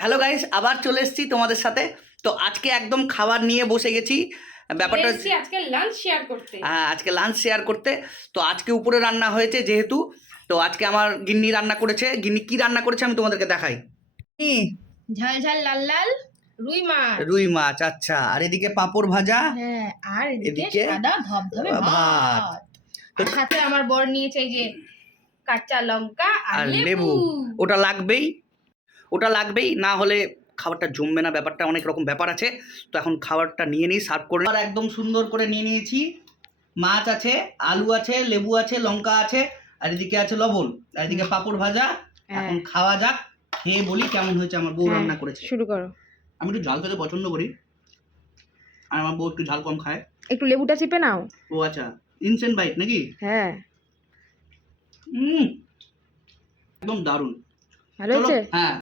Hello guys, আবার চলে এসেছি তোমাদের সাথে। তো আজকে একদম খাবার নিয়ে বসে গেছি। ব্যাপারটা এসেছি আজকে লাঞ্চ শেয়ার করতে। হ্যাঁ, আজকে লাঞ্চ শেয়ার করতে। তো আজকে উপরে রান্না হয়েছে যেহেতু, তো আজকে আমার গিন্নি রান্না করেছে। গিন্নি কি রান্না করেছে আমি তোমাদেরকে দেখাই। ঝাল ঝাল লাল লাল রুই মাছ। রুই মাছ, আচ্ছা। আর এদিকে পাঁপড় ভাজা, হ্যাঁ, আর এদিকে এদিকে সাদা ধবধবে ভাত। ভাত। আর সাথে আমার বর নিয়েছে এই যে কাঁচা লঙ্কা আর আর লেবু। লেবু। ওটা লাগবেই, ওটা লাগবেই, না হলে খাবারটা জমবে না। ব্যাপারটা অনেক রকম ব্যাপার আছে। তো এখন খাবারটা নিয়ে নিই, সার্ভ করে। আর একদম সুন্দর করে নিয়ে নিয়েছি। মাছ আছে, আলু আছে, লেবু আছে, লঙ্কা আছে, আর এদিকে আছে লবণ, আর এদিকে পাঁপড় ভাজা। এখন খাওয়া যাক, খেয়ে বলি কেমন হয়েছে। আমার বউ রান্না করেছে। শুরু করো। আমি একটু ঝাল খেতে পছন্দ করি, আর আমার বউ একটু ঝাল কম খায়। একটু লেবুটা চিপে নাও। ও আচ্ছা, ইনসেন্ট বাইট নাকি? হ্যাঁ, একদম দারুণ। ভালো চলো, হয়েছে। হ্যাঁ।